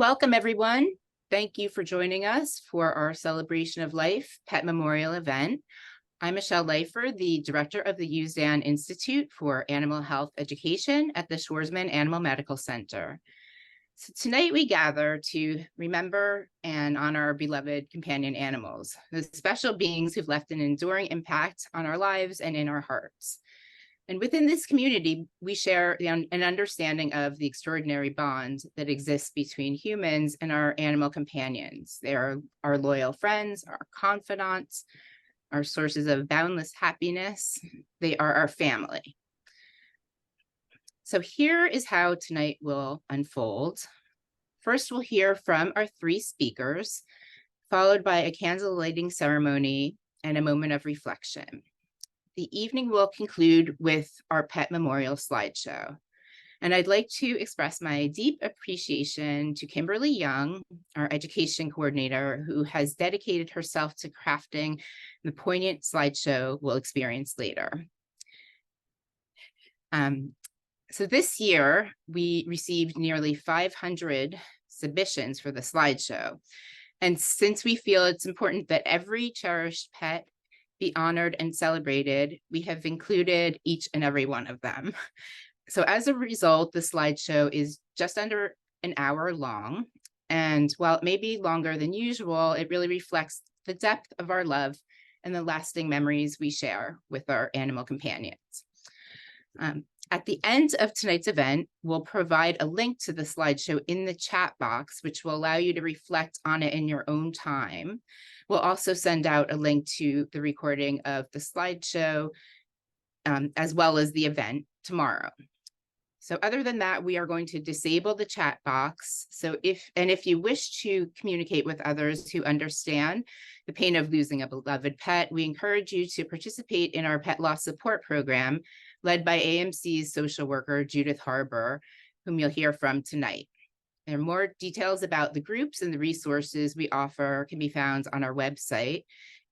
Welcome, everyone. Thank you for joining us for our Celebration of Life Pet Memorial event. I'm Michelle Leifer, the director of the USAN Institute for Animal Health Education at the Schwarzman Animal Medical Center. So tonight we gather to remember and honor our beloved companion animals, the special beings who've left an enduring impact on our lives and in our hearts. And within this community, we share an understanding of the extraordinary bond that exists between humans and our animal companions. They are our loyal friends, our confidants, our sources of boundless happiness. They are our family. So here is how tonight will unfold. First, we'll hear from our three speakers, followed by a candle lighting ceremony and a moment of reflection. The evening will conclude with our pet memorial slideshow. And I'd like to express my deep appreciation to Kimberly Young, our education coordinator, who has dedicated herself to crafting the poignant slideshow we'll experience later. So this year, we received nearly 500 submissions for the slideshow. And since we feel it's important that every cherished pet be honored and celebrated, we have included each and every one of them. So as a result, the slideshow is just under an hour long. And while it may be longer than usual, it really reflects the depth of our love and the lasting memories we share with our animal companions. At the end of tonight's event, we'll provide a link to the slideshow in the chat box, which will allow you to reflect on it in your own time. We'll also send out a link to the recording of the slideshow, as well as the event tomorrow. So other than that, we are going to disable the chat box. So if you wish to communicate with others who understand the pain of losing a beloved pet, we encourage you to participate in our pet loss support program led by AMC's social worker, Judith Harbour, whom you'll hear from tonight. There are more details about the groups and the resources we offer can be found on our website,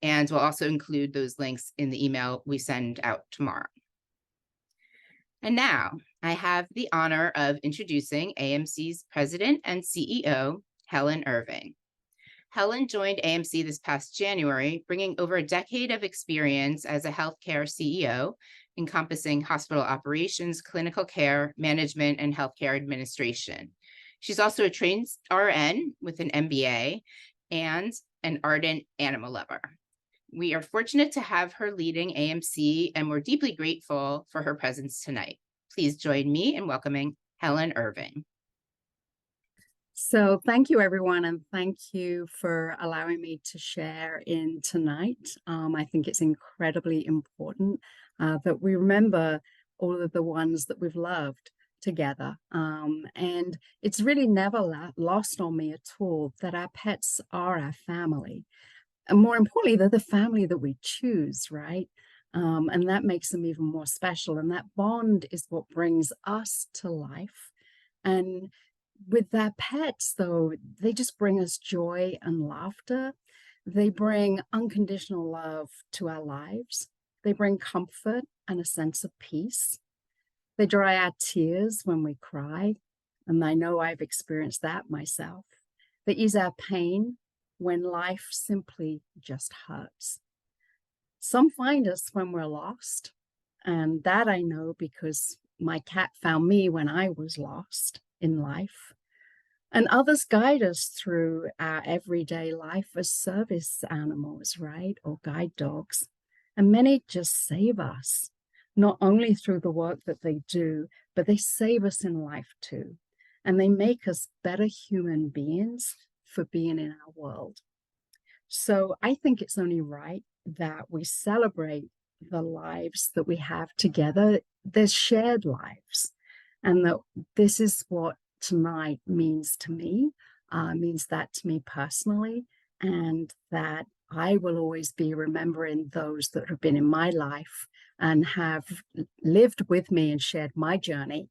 and we'll also include those links in the email we send out tomorrow. And now I have the honor of introducing AMC's president and CEO, Helen Irving. Helen joined AMC this past January, bringing over a decade of experience as a healthcare CEO, encompassing hospital operations, clinical care, management, and healthcare administration. She's also a trained RN with an MBA and an ardent animal lover. We are fortunate to have her leading AMC, and we're deeply grateful for her presence tonight. Please join me in welcoming Helen Irving. So thank you, everyone, and thank you for allowing me to share in tonight. I think it's incredibly important that we remember all of the ones that we've loved together. And it's really never lost on me at all that our pets are our family. And more importantly, they're the family that we choose, right? And that makes them even more special. And that bond is what brings us to life. And with their pets, though, they just bring us joy and laughter. They bring unconditional love to our lives. They bring comfort and a sense of peace. They dry our tears when we cry, and I know I've experienced that myself. They ease our pain when life simply just hurts. Some find us when we're lost, and that I know because my cat found me when I was lost in life. And others guide us through our everyday life as service animals, right? Or guide dogs. And many just save us, not only through the work that they do, but they save us in life too. And they make us better human beings for being in our world. So I think it's only right that we celebrate the lives that we have together. There's shared lives. And that this is what tonight means to me, means that to me personally, and that I will always be remembering those that have been in my life and have lived with me and shared my journey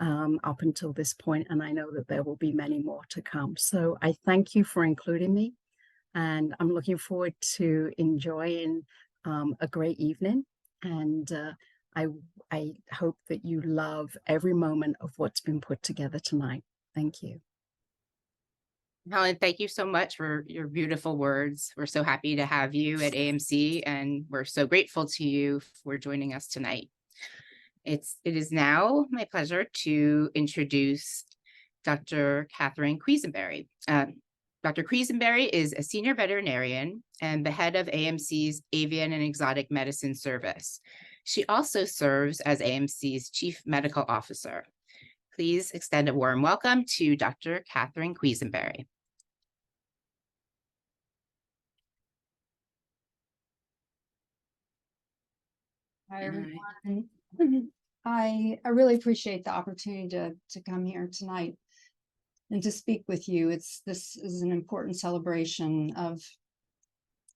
up until this point. And I know that there will be many more to come. So I thank you for including me, and I'm looking forward to enjoying a great evening. And I hope that you love every moment of what's been put together tonight. Thank you. Helen, thank you so much for your beautiful words. We're so happy to have you at AMC, and we're so grateful to you for joining us tonight. It is now my pleasure to introduce Dr. Catherine Quisenberry. Dr. Quisenberry is a senior veterinarian and the head of AMC's Avian and Exotic Medicine Service. She also serves as AMC's Chief Medical Officer. Please extend a warm welcome to Dr. Catherine Quisenberry. Hi, everyone. I really appreciate the opportunity to come here tonight and to speak with you. This is an important celebration of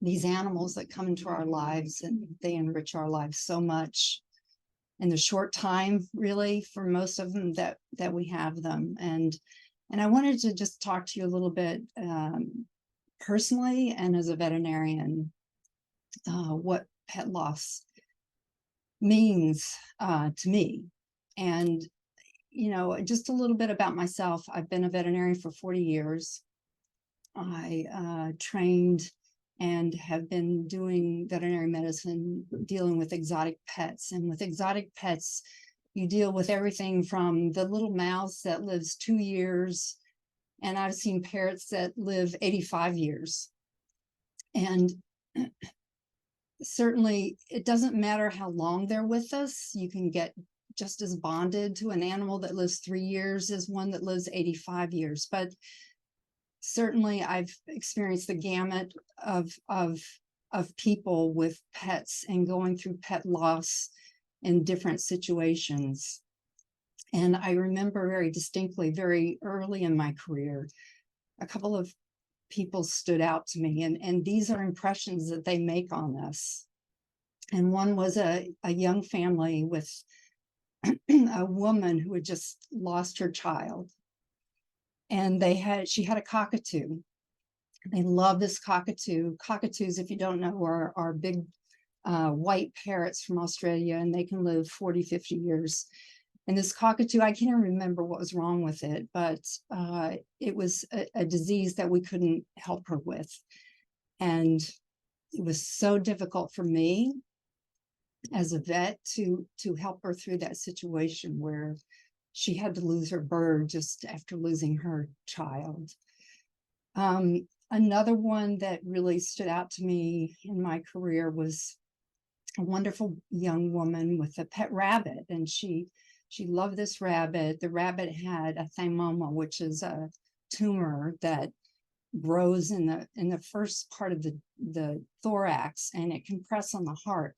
these animals that come into our lives, and they enrich our lives so much in the short time, really, for most of them that we have them. And I wanted to just talk to you a little bit personally and as a veterinarian, what pet loss means to me. And, you know, just a little bit about myself. I've been a veterinarian for 40 years. I trained and have been doing veterinary medicine, dealing with exotic pets. And with exotic pets, you deal with everything from the little mouse that lives 2 years, and I've seen parrots that live 85 years. And certainly, it doesn't matter how long they're with us. You can get just as bonded to an animal that lives 3 years as one that lives 85 years. But certainly, I've experienced the gamut of people with pets and going through pet loss in different situations. And I remember very distinctly, very early in my career, a couple of people stood out to me, and these are impressions that they make on us. And one was a young family with a woman who had just lost her child, and she had a cockatoo. They love this cockatoo. Cockatoos, if you don't know, are big white parrots from Australia, and they can live 40, 50 years. And this cockatoo, I can't even remember what was wrong with it, but it was a disease that we couldn't help her with. And it was so difficult for me as a vet to help her through that situation where she had to lose her bird just after losing her child. Another one that really stood out to me in my career was a wonderful young woman with a pet rabbit, and she loved this rabbit. The rabbit had a thymoma, which is a tumor that grows in the first part of the thorax, and it can press on the heart.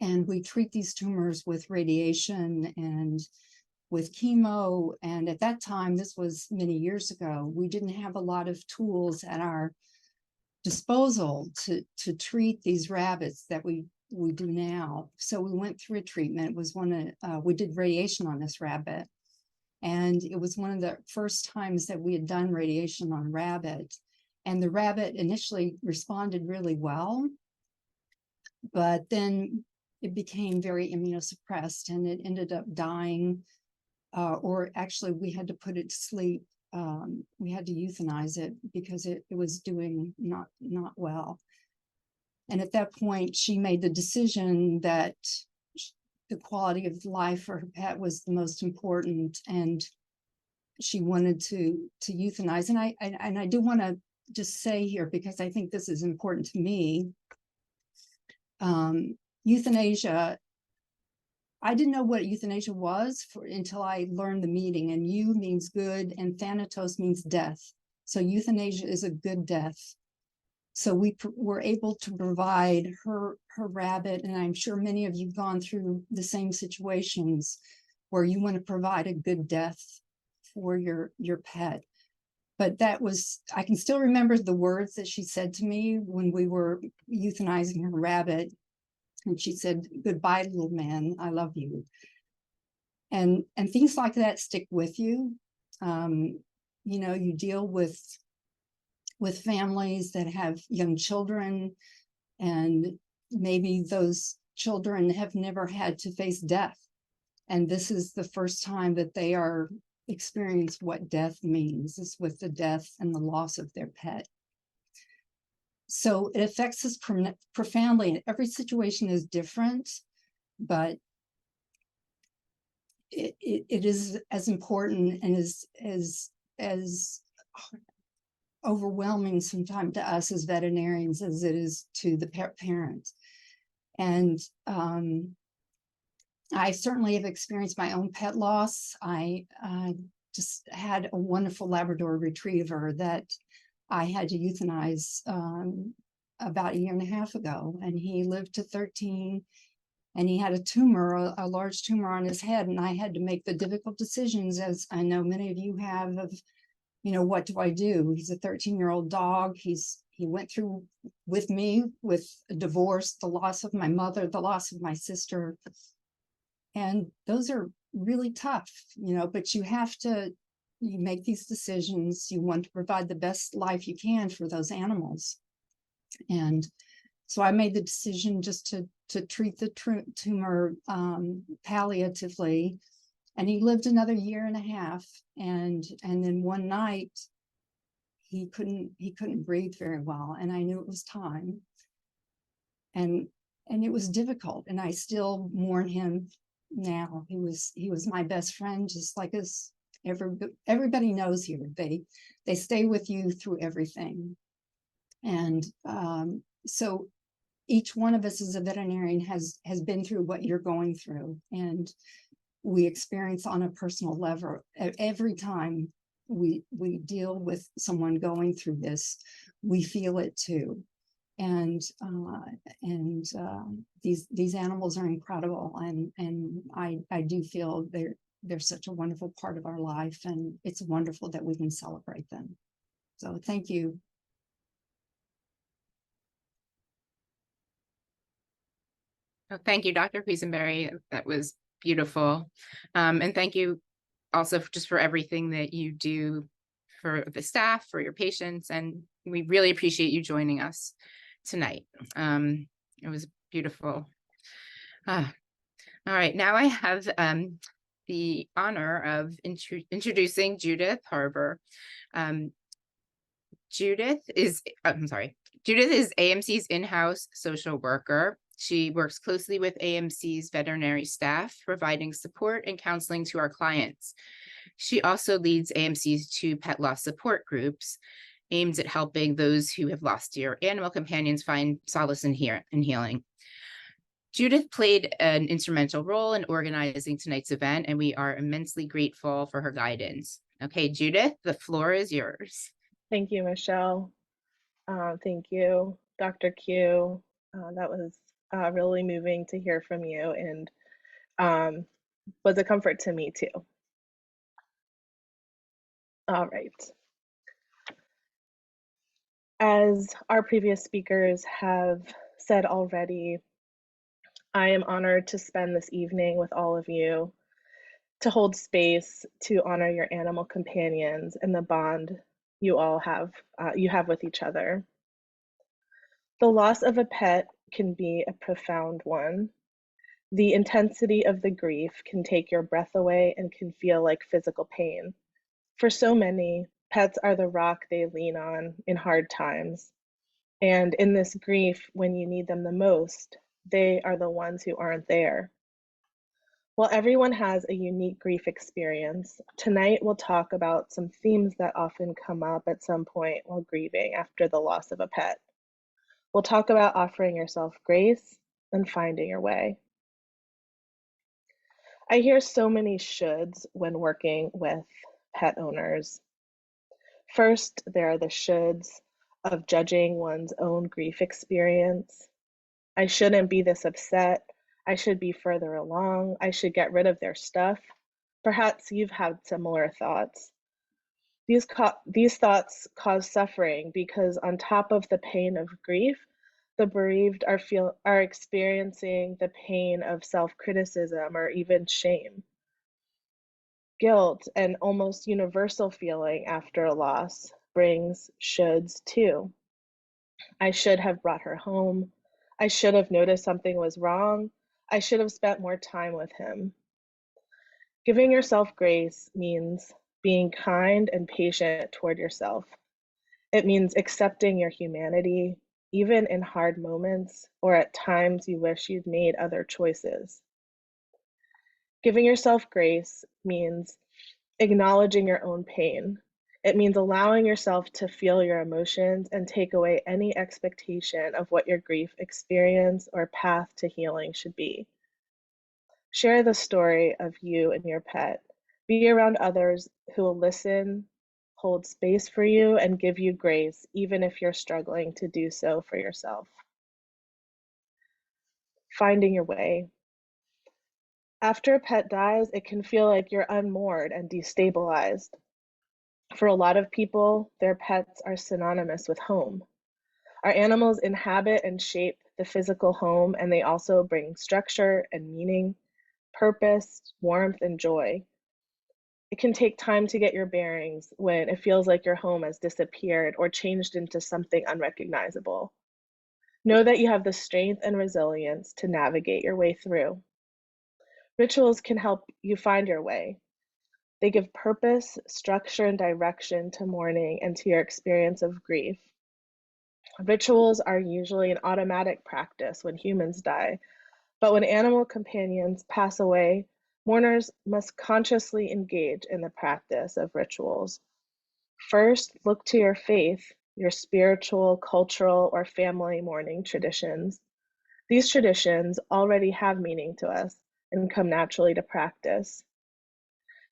And we treat these tumors with radiation and with chemo. And at that time, this was many years ago, we didn't have a lot of tools at our disposal to treat these rabbits that we do now. So we went through a treatment. It was we did radiation on this rabbit. And it was one of the first times that we had done radiation on a rabbit. And the rabbit initially responded really well, but then it became very immunosuppressed and it ended up dying, or actually we had to put it to sleep. We had to euthanize it because it was doing not well. And at that point, she made the decision that the quality of life for her pet was the most important, and she wanted to euthanize. And I do want to just say here, because I think this is important to me, euthanasia, I didn't know what euthanasia was until I learned the meaning. And eu means good and thanatos means death. So euthanasia is a good death. So we were able to provide her rabbit, and I'm sure many of you have gone through the same situations where you want to provide a good death for your pet. But that was, I can still remember the words that she said to me when we were euthanizing her rabbit. And she said, "Goodbye, little man, I love you." And things like that stick with you. You know, you deal with families that have young children, and maybe those children have never had to face death. And this is the first time that they are experience what death means, is with the death and the loss of their pet. So it affects us profoundly, and every situation is different, but it is as important and as overwhelming sometimes to us as veterinarians as it is to the pet parent. And I certainly have experienced my own pet loss. I just had a wonderful Labrador retriever that I had to euthanize about a year and a half ago, and he lived to 13, and he had a tumor, a large tumor on his head, and I had to make the difficult decisions, as I know many of you have, of, you know, what do I do? He's a 13-year-old dog. He went through with me with a divorce, the loss of my mother, the loss of my sister. And those are really tough, you know, but you make these decisions. You want to provide the best life you can for those animals. And so I made the decision just to treat the tumor palliatively. And he lived another year and a half. And then one night he couldn't breathe very well. And I knew it was time. And it was difficult. And I still mourn him now. He was my best friend, just like us. Everybody knows here. They stay with you through everything. And so each one of us as a veterinarian has been through what you're going through, and we experience on a personal level every time we deal with someone going through this. We feel it too. And these animals are incredible, and I do feel they're such a wonderful part of our life, and it's wonderful that we can celebrate them. So thank you. Oh, thank you, Dr. Quisenberry. That was beautiful. And thank you also just for everything that you do for the staff, for your patients, and we really appreciate you joining us tonight. It was beautiful. All right, now I have the honor of introducing Judith Harbour. Judith is AMC's in-house social worker. She works closely with AMC's veterinary staff, providing support and counseling to our clients. She also leads AMC's 2 pet loss support groups aimed at helping those who have lost their animal companions find solace in healing. Judith played an instrumental role in organizing tonight's event, and we are immensely grateful for her guidance. Okay, Judith, the floor is yours. Thank you, Michelle. Thank you, Dr. Q. That was really moving to hear from you, and was a comfort to me too. All right. As our previous speakers have said already, I am honored to spend this evening with all of you to hold space to honor your animal companions and the bond you all have with each other. The loss of a pet can be a profound one. The intensity of the grief can take your breath away and can feel like physical pain. For so many, pets are the rock they lean on in hard times. And in this grief, when you need them the most, they are the ones who aren't there. While everyone has a unique grief experience, tonight we'll talk about some themes that often come up at some point while grieving after the loss of a pet. We'll talk about offering yourself grace and finding your way. I hear so many shoulds when working with pet owners. First, there are the shoulds of judging one's own grief experience. I shouldn't be this upset. I should be further along. I should get rid of their stuff. Perhaps you've had similar thoughts. These thoughts cause suffering because on top of the pain of grief, the bereaved are experiencing the pain of self-criticism or even shame. Guilt, an almost universal feeling after a loss, brings shoulds too. I should have brought her home. I should have noticed something was wrong. I should have spent more time with him. Giving yourself grace means being kind and patient toward yourself. It means accepting your humanity, even in hard moments or at times you wish you'd made other choices. Giving yourself grace means acknowledging your own pain. It means allowing yourself to feel your emotions and take away any expectation of what your grief experience or path to healing should be. Share the story of you and your pet. Be around others who will listen, hold space for you, and give you grace, even if you're struggling to do so for yourself. Finding your way. After a pet dies, it can feel like you're unmoored and destabilized. For a lot of people, their pets are synonymous with home. Our animals inhabit and shape the physical home, and they also bring structure and meaning, purpose, warmth, and joy. It can take time to get your bearings when it feels like your home has disappeared or changed into something unrecognizable. Know that you have the strength and resilience to navigate your way through. Rituals can help you find your way. They give purpose, structure, and direction to mourning and to your experience of grief. Rituals are usually an automatic practice when humans die, but when animal companions pass away, mourners must consciously engage in the practice of rituals. First, look to your faith, your spiritual, cultural, or family mourning traditions. These traditions already have meaning to us and come naturally to practice.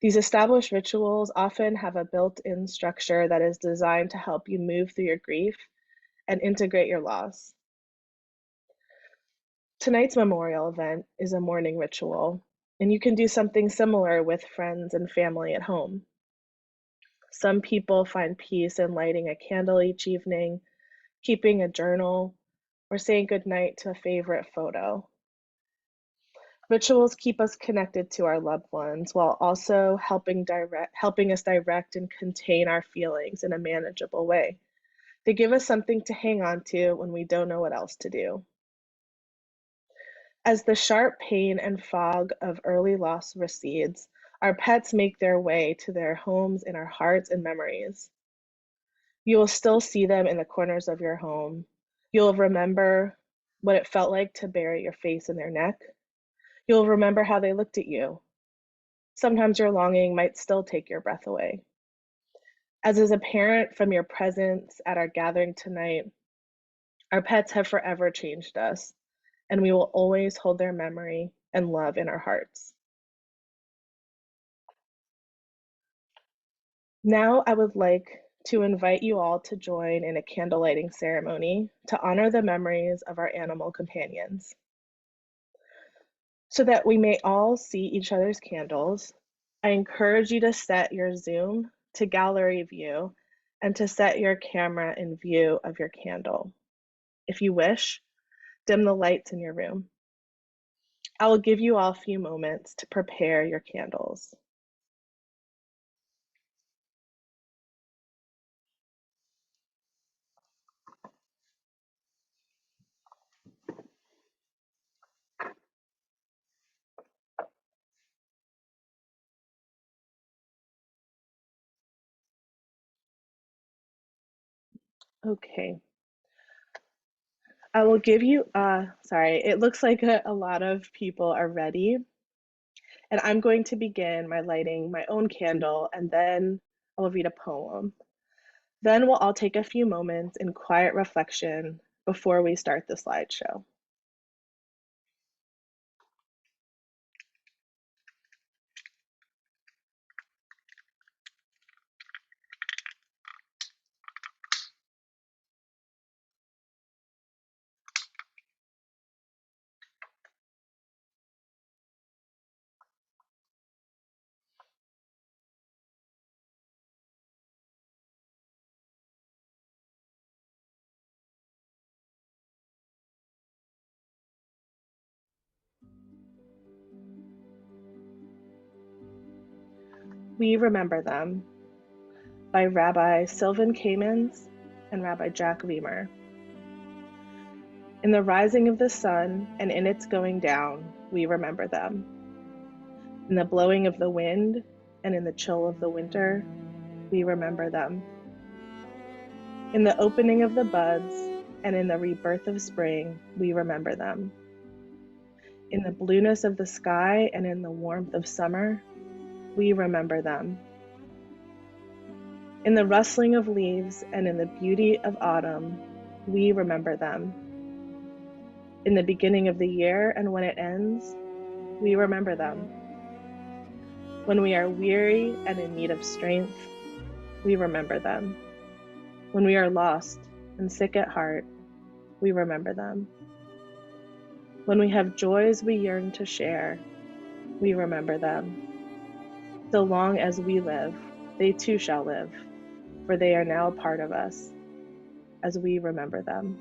These established rituals often have a built-in structure that is designed to help you move through your grief and integrate your loss. Tonight's memorial event is a mourning ritual, and you can do something similar with friends and family at home. Some people find peace in lighting a candle each evening, keeping a journal, or saying goodnight to a favorite photo. Rituals keep us connected to our loved ones while also helping us direct and contain our feelings in a manageable way. They give us something to hang on to when we don't know what else to do. As the sharp pain and fog of early loss recedes, our pets make their way to their homes in our hearts and memories. You will still see them in the corners of your home. You'll remember what it felt like to bury your face in their neck. You'll remember how they looked at you. Sometimes your longing might still take your breath away. As is apparent from your presence at our gathering tonight, our pets have forever changed us, and we will always hold their memory and love in our hearts. Now I would like to invite you all to join in a candle lighting ceremony to honor the memories of our animal companions. So that we may all see each other's candles, I encourage you to set your Zoom to gallery view and to set your camera in view of your candle. If you wish, dim the lights in your room. I will give you all a few moments to prepare your candles. Okay. I will give you, sorry, it looks like a lot of people are ready. And I'm going to begin by lighting my own candle, and then I will read a poem. Then we'll all take a few moments in quiet reflection before we start the slideshow. We Remember Them by Rabbi Sylvan Kamens and Rabbi Jack Weimer. In the rising of the sun and in its going down, we remember them. In the blowing of the wind and in the chill of the winter, we remember them. In the opening of the buds and in the rebirth of spring, we remember them. In the blueness of the sky and in the warmth of summer, we remember them. In the rustling of leaves and in the beauty of autumn, we remember them. In the beginning of the year and when it ends, we remember them. When we are weary and in need of strength, we remember them. When we are lost and sick at heart, we remember them. When we have joys we yearn to share, we remember them. So long as we live, they too shall live, for they are now a part of us, as we remember them.